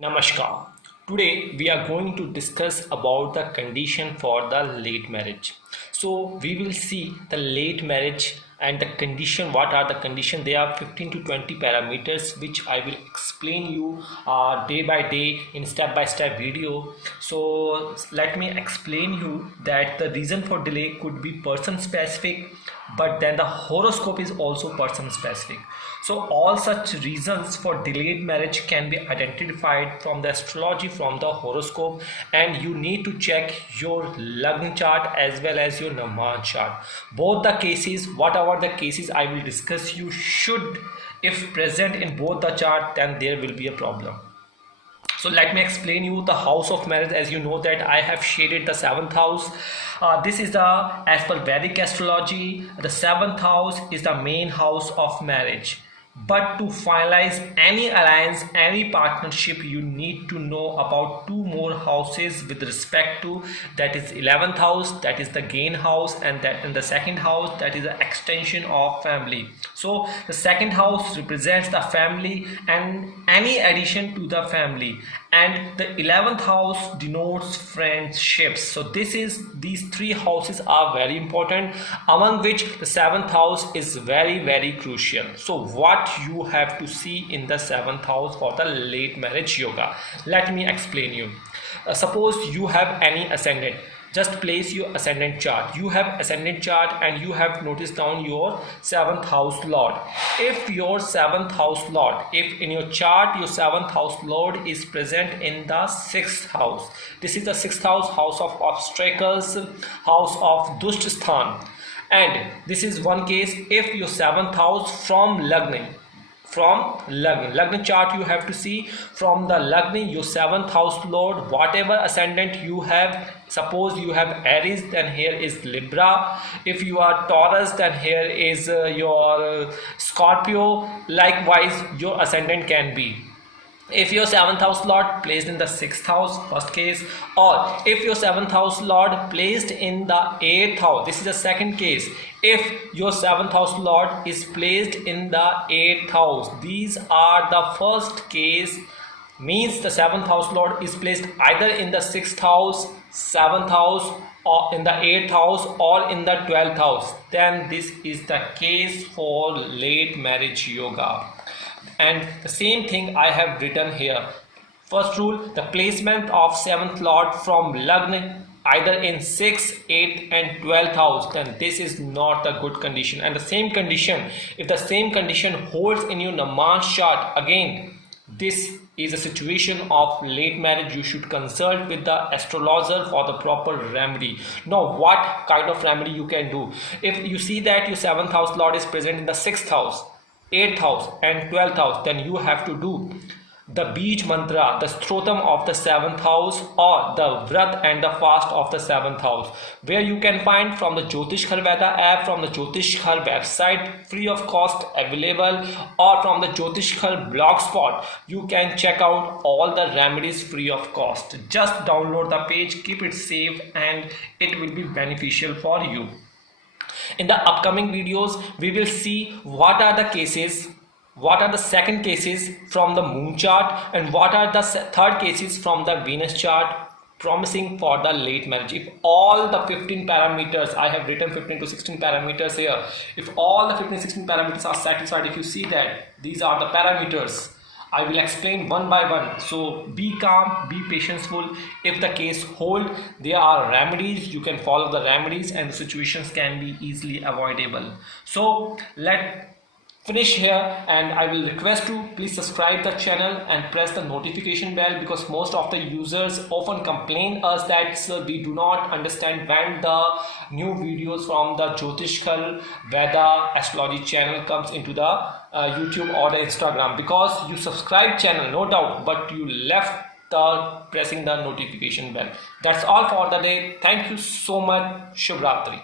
Namaskar. Today we are going to discuss about the condition for the late marriage. So we will see the late marriage and the condition. What are the condition? There are 15 to 20 parameters which I will explain you day by day in step by step video. So let me explain you that the reason for delay could be person specific, but then the horoscope is also person specific. So all such reasons for delayed marriage can be identified from the astrology, from the horoscope, and you need to check your Lagna chart as well as your Naman chart. Both the cases, whatever the cases I will discuss, you should, if present in both the chart, then there will be a problem. So let me explain you the house of marriage. As you know that I have shaded the seventh house. This is the, as per Vedic astrology, the seventh house is the main house of marriage. But to finalize any alliance, any partnership, you need to know about two more houses with respect to, that is 11th house, that is the gain house, and that in the second house, that is the extension of family. So the second house represents the family and any addition to the family, and the 11th house denotes friendships. So these three houses are very important, among which the seventh house is very crucial. So what you have to see in the seventh house for the late marriage yoga, let me explain you. Suppose you have any ascendant, just place your ascendant chart. You have ascendant chart and you have noticed down your seventh house lord. If your seventh house lord, if in your chart your seventh house lord is present in the sixth house, this is the sixth house, house of obstacles, house of Dushtsthan. And this is one case. If your seventh house from Lagna, Lagna chart, you have to see from the Lagna your seventh house lord, whatever ascendant you have. Suppose you have Aries, then here is Libra. If you are Taurus, then here is your Scorpio. Likewise your ascendant can be, if your seventh house lord placed in the sixth house, first case, or if your seventh house lord placed in the eighth house, this is the second case. If your seventh house lord is placed in the eighth house, these are the first case, means the seventh house lord is placed either in the sixth house, seventh house, or in the eighth house, or in the 12th house, then this is the case for late marriage yoga. And the same thing I have written here. First rule, the placement of seventh lord from Lagna either in 6th, 8th and 12th house, then this is not a good condition. And the same condition, if the same condition holds in your Naman chart, again this is a situation of late marriage. You should consult with the astrologer for the proper remedy. Now what kind of remedy you can do? If you see that your seventh house lord is present in the sixth house, 8th house and 12th house, then you have to do the Beej mantra, the Strotam of the 7th house, or the Vrat and the fast of the 7th house, where you can find from the Jyotishgher Veda app, from the Jyotishgher website, free of cost available, or from the Jyotishgher blogspot. You can check out all the remedies free of cost. Just download the page, keep it safe, and it will be beneficial for you. In the upcoming videos, we will see what are the cases, what are the second cases from the moon chart, and what are the third cases from the Venus chart, promising for the late marriage. If all the 15 parameters, I have written 15 to 16 parameters here, if all the 15 16 parameters are satisfied, if you see that these are the parameters, I will explain one by one. So be calm, be patientful. If the case hold, there are remedies. You can follow the remedies and the situations can be easily avoidable. So let finish here, and I will request you please subscribe the channel and press the notification bell, because most of the users often complain us that we do not understand when the new videos from the Jyotishgher Veda astrology channel comes into the YouTube or the Instagram, because you subscribe channel no doubt, but you left the pressing the notification bell. That's all for the day. Thank you so much. Shubh Ratri.